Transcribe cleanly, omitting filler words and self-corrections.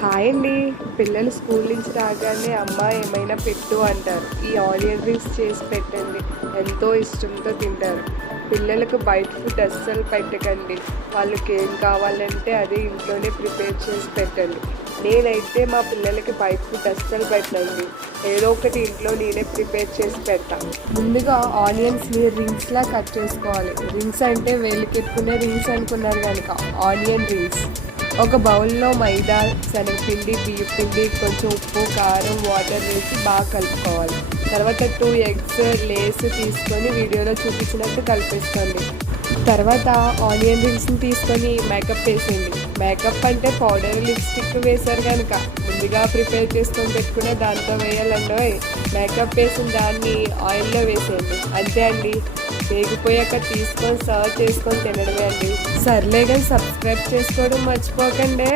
Hi అండి. పిల్లలు school నుంచి రాగానే అమ్మ ఏమైనా పెట్టు అంటారు. ఈ ఆనియన్ రింగ్స్ చేసి పెట్టండి, ఎంతో ఇష్టంతో తింటారు. పిల్లలకు బయట ఫుడ్ అస్సలు పెట్టకండి. వాళ్ళకి ఏం కావాలంటే అది ఇంట్లోనే ప్రిపేర్ చేసి పెట్టండి. నేనైతే మా పిల్లలకి బయట ఫుడ్ అస్సలు పెట్టండి, ఏదో ఒకటి ఇంట్లో నేనే ప్రిపేర్ చేసి పెడతాను. ముందుగా ఆనియన్స్ని రింగ్స్లా కట్ చేసుకోవాలి. రింగ్స్ అంటే వేలికెట్టుకునే రింగ్స్ అనుకున్నారు కనుక ఆనియన్ రింగ్స్. ఒక బౌల్లో మైదా, శనగపిండి, బియ్యం పిండి, కొంచెం ఉప్పు, కారం, వాటర్ వేసి బాగా కలుపుకోవాలి. తర్వాత 2 ఎగ్స్ లేస్ తీసుకొని వీడియోలో చూపించినట్టు కలిపేసుకోండి. తర్వాత ఆనియన్ రింగ్స్ని తీసుకొని మేకప్ వేసేయండి. మేకప్ అంటే పౌడర్, లిప్స్టిక్ వేశారు కనుక ముందుగా ప్రిపేర్ చేసుకొని పెట్టుకునే దాంతో వేయాలండి. మేకప్ వేసిన దాన్ని ఆయిల్లో వేసేయండి. అంతే అండి, వేగిపోయాక తీసుకొని సర్వ్ చేసుకొని తినడమే అండి. సర్లే కానీ సబ్స్క్రైబ్ చేసుకోవడం మర్చిపోకండి.